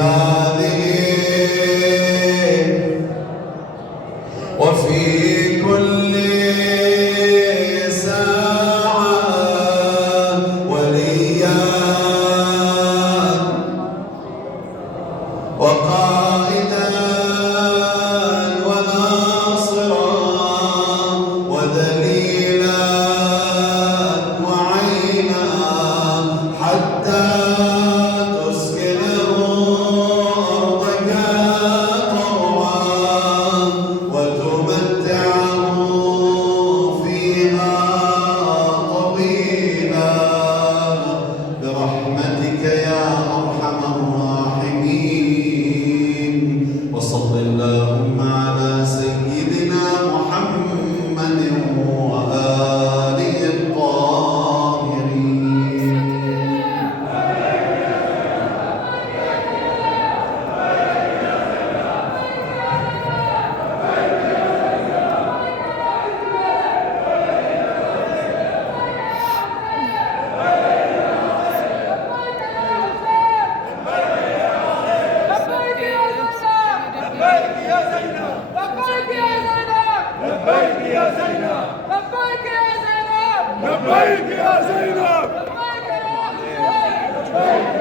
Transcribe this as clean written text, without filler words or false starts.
هذه وفي كل ساعة وليا وقائدا وناصرا ودليلا وعينا حتى تسكنه أرضك طوعا وتمتعه فيها طويلا برحمتك يا أرحم الراحمين. وصل اللهم على سيدنا محمد وآله الطاهرين. لبيك يا زينب لبيك يا زينب لبيك يا زينب لبيك يا زينب لبيك يا زينب